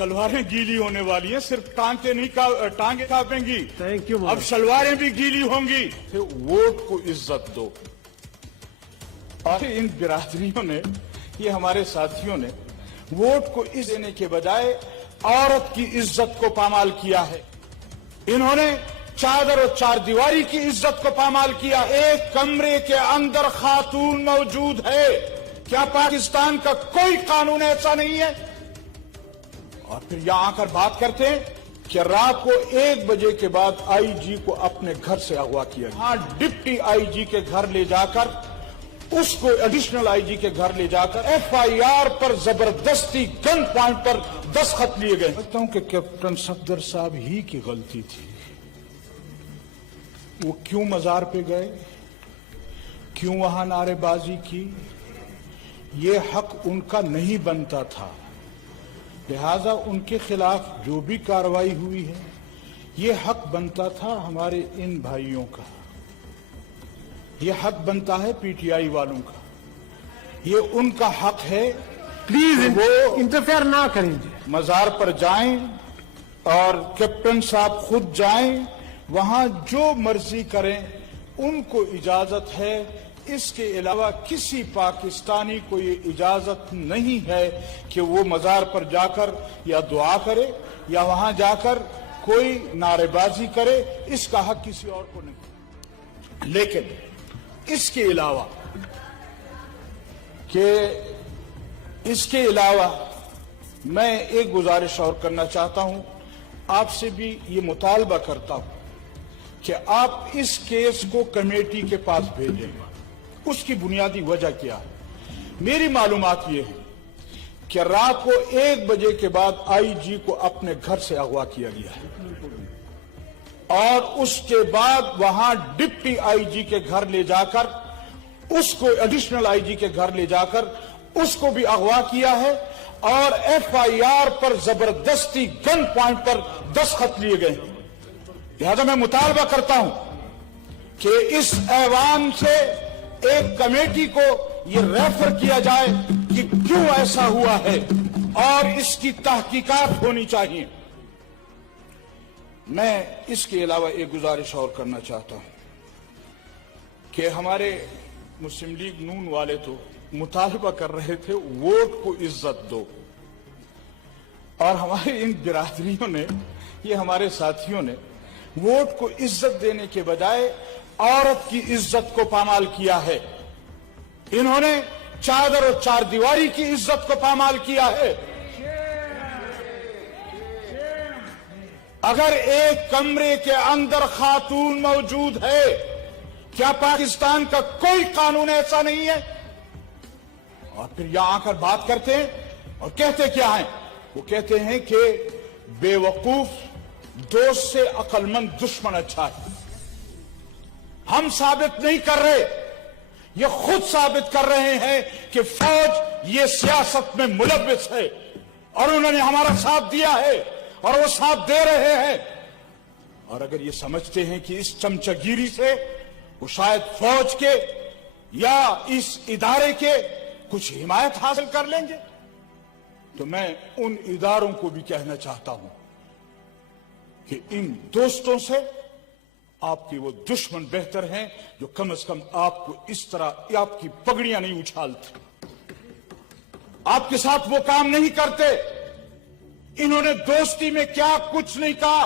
शलवारें गीली होने वाली हैं, सिर्फ टांगे कांपेंगी। Thank you. अब शलवारें भी गीली होंगी। तो वोट को इज्जत दो। और इन बिरादरियों ने, ये हमारे साथियों ने वोट को इज्जत देने के बजाय औरत की इज्जत को पामाल किया है। इन्होंने चादर और चार दीवारी की इज्जत को पामाल किया। एक कमरे के अंदर खातून मौजूद है। क्या पाकिस्तान का कोई कानून ऐसा नहीं है? और फिर यहां आकर बात करते हैं कि रात को 1 बजे के बाद आईजी को अपने घर से अगवा किया गया। हाँ, डिप्टी आईजी के घर ले जाकर, उसको एडिशनल आईजी के घर ले जाकर एफआईआर पर जबरदस्ती गन पॉइंट पर दस्तखत लिए गए। लगता हूं कि कैप्टन सफदर साहब ही की गलती थी। वो क्यों मजार पे गए, क्यों वहां नारेबाजी की? ये हक उनका नहीं बनता था। लिहाजा उनके खिलाफ जो भी कार्रवाई हुई है, ये हक बनता था हमारे इन भाइयों का। ये हक बनता है पीटीआई वालों का। ये उनका हक है। प्लीज वो इंटरफेयर ना करेंगे। मजार पर जाएं और कैप्टन साहब खुद जाएं, वहां जो मर्जी करें, उनको इजाजत है। इसके अलावा किसी पाकिस्तानी को ये इजाजत नहीं है कि वो मजार पर जाकर या दुआ करे या वहां जाकर कोई नारेबाजी करे। इसका हक किसी और को नहीं। लेकिन इसके अलावा मैं एक गुजारिश और करना चाहता हूं, आपसे भी ये मुतालबा करता हूं कि आप इस केस को कमेटी के पास भेजें। उसकी बुनियादी वजह क्या है? मेरी मालूमात ये है कि रात को 1 बजे के बाद आईजी को अपने घर से अगवा किया गया है और उसके बाद वहां डिप्टी आईजी के घर ले जाकर, उसको एडिशनल आईजी के घर ले जाकर उसको भी अगवा किया है और एफआईआर पर जबरदस्ती गन पॉइंट पर दस्तखत लिए गए। लिहाजा मैं मुतालबा करता हूं कि इस ऐवान से एक कमेटी को ये रेफर किया जाए कि क्यों ऐसा हुआ है और इसकी तहकीकात होनी चाहिए। मैं इसके अलावा एक गुजारिश और करना चाहता हूं कि हमारे मुस्लिम लीग नून वाले तो मुतालबा कर रहे थे वोट को इज्जत दो, और हमारे इन बिरादरियों ने, ये हमारे साथियों ने वोट को इज्जत देने के बजाय औरत की इज्जत को पामाल किया है। इन्होंने चादर और चार दीवारी की इज्जत को पामाल किया है। अगर एक कमरे के अंदर खातून मौजूद है, क्या पाकिस्तान का कोई कानून ऐसा नहीं है? और फिर यहां आकर बात करते हैं और कहते क्या है? वो कहते हैं कि बेवकूफ दोस्त से अक्लमंद दुश्मन अच्छा है। हम साबित नहीं कर रहे, ये खुद साबित कर रहे हैं कि फौज ये सियासत में मुलव्विस है और उन्होंने हमारा साथ दिया है और वो साथ दे रहे हैं। और अगर ये समझते हैं कि इस चमचागिरी से वो शायद फौज के या इस इदारे के कुछ हिमायत हासिल कर लेंगे, तो मैं उन इदारों को भी कहना चाहता हूं कि इन दोस्तों से आपके वो दुश्मन बेहतर हैं जो कम से कम आपको इस तरह आपकी पगड़ियां नहीं उछालते, आपके साथ वो काम नहीं करते। इन्होंने दोस्ती में क्या कुछ नहीं कहा।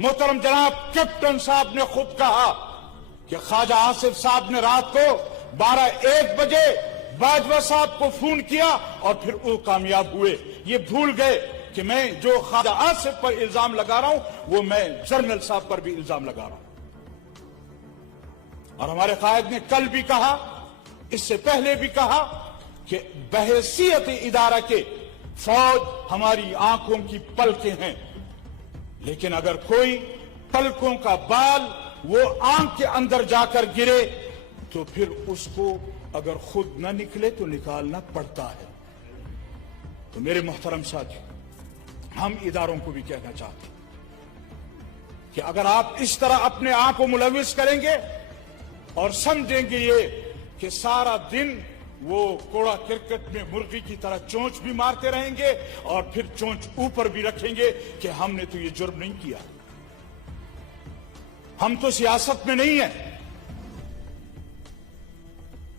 मोहतरम जनाब कैप्टन साहब ने खुद कहा कि ख्वाजा आसिफ साहब ने रात को 12-1 बजे बाजवा साहब को फोन किया और फिर वो कामयाब हुए। ये भूल गए कि मैं जो ख्वाजा आसिफ पर इल्जाम लगा रहा हूं वो मैं जनरल साहब पर भी इल्जाम लगा रहा हूं। और हमारे कायद ने कल भी कहा, इससे पहले भी कहा कि बहैसियत इदारा के फौज हमारी आंखों की पलकें हैं, लेकिन अगर कोई पलकों का बाल वो आंख के अंदर जाकर गिरे तो फिर उसको अगर खुद न निकले तो निकालना पड़ता है। तो मेरे मोहतरम साथी, हम इदारों को भी कहना चाहते हैं कि अगर आप इस तरह अपने आप को मुलविस करेंगे और समझेंगे ये कि सारा दिन वो कोड़ा क्रिकेट में मुर्गी की तरह चोंच भी मारते रहेंगे और फिर चोंच ऊपर भी रखेंगे कि हमने तो ये जुर्म नहीं किया। हम तो सियासत में नहीं है।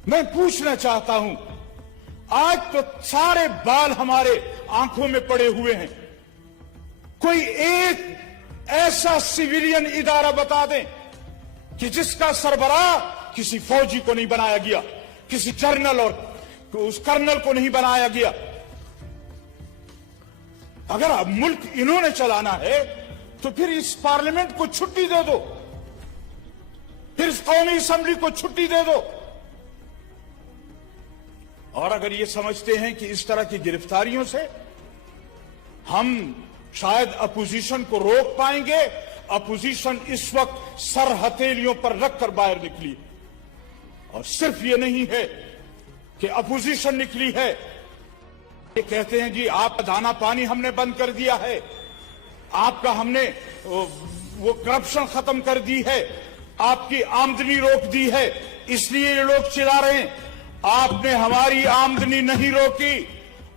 मैं पूछना चाहता हूं, आज तो सारे बाल हमारे आंखों में पड़े हुए हैं। कोई एक ऐसा सिविलियन इदारा बता दें कि जिसका सरबराह किसी फौजी को नहीं बनाया गया, किसी जनरल और उस कर्नल को नहीं बनाया गया। अगर अब मुल्क इन्होंने चलाना है तो फिर इस पार्लियामेंट को छुट्टी दे दो, फिर इस कौमी असेंबली को छुट्टी दे दो। और अगर ये समझते हैं कि इस तरह की गिरफ्तारियों से हम शायद अपोजिशन को रोक पाएंगे, अपोजिशन इस वक्त सर हथेलियों पर रखकर बाहर निकली। और सिर्फ ये नहीं है कि अपोजिशन निकली है, ये कहते हैं जी आपका दाना पानी हमने बंद कर दिया है, आपका हमने वो करप्शन खत्म कर दी है, आपकी आमदनी रोक दी है, इसलिए ये लोग चिल्ला रहे हैं। आपने हमारी आमदनी नहीं रोकी,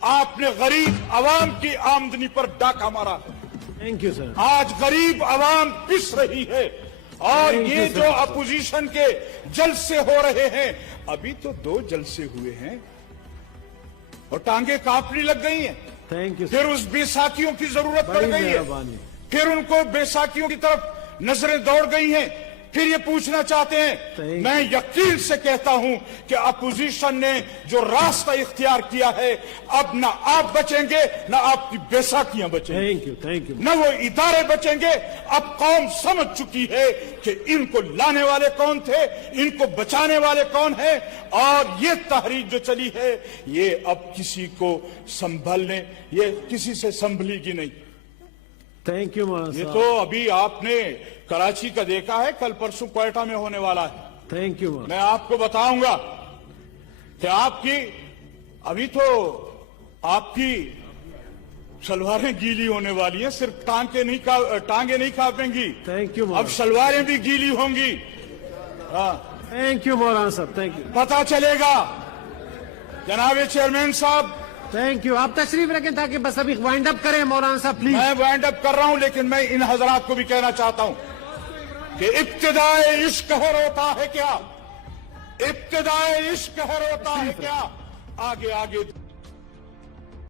आपने गरीब आवाम की आमदनी पर डाका मारा है। Thank you sir. आज गरीब आवाम पिस रही है और ये जो अपोजिशन के जलसे हो रहे हैं, अभी तो 2 जलसे हुए हैं और टांगे कांपने लग गई हैं। थैंक यू फिर उस बेसाखियों की जरूरत पड़ बड़ी गई है, मेहरबानी। फिर उनको बेसाखियों की तरफ नजरें दौड़ गई हैं। फिर ये पूछना चाहते हैं, मैं यकीन से कहता हूं कि अपोजिशन ने जो रास्ता इख्तियार किया है, अब ना आप बचेंगे ना आपकी बेसाखियां बचेंगी। Thank you. न वो इदारे बचेंगे। अब कौम समझ चुकी है कि इनको लाने वाले कौन थे, इनको बचाने वाले कौन है। और ये तहरीक जो चली है, ये अब किसी को संभलने, ये किसी से संभलेगी नहीं। थैंक यू मौलाना ये साहब। तो अभी आपने कराची का देखा है, कल परसों क्वेटा में होने वाला है। Thank you. मैं आपको बताऊंगा कि आपकी अभी तो आपकी सलवारें गीली होने वाली हैं, सिर्फ टांगे नहीं कांपेंगी। थैंक यू अब मौलाना। सलवारें भी गीली होंगी। थैंक यू मौलाना साहब। Thank you. पता चलेगा। जनाब चेयरमैन साहब, थैंक यू। आप तशरीफ रखें ताकि बस अभी वाइंड अप करें मौलाना साहब प्लीज। मैं वाइंड अप कर रहा हूं, लेकिन मैं इन हजरात को भी कहना चाहता हूं कि इब्तिदाए इश्क कहर होता है क्या, इब्तिदाए इश्क कहर होता है क्या, आगे आगे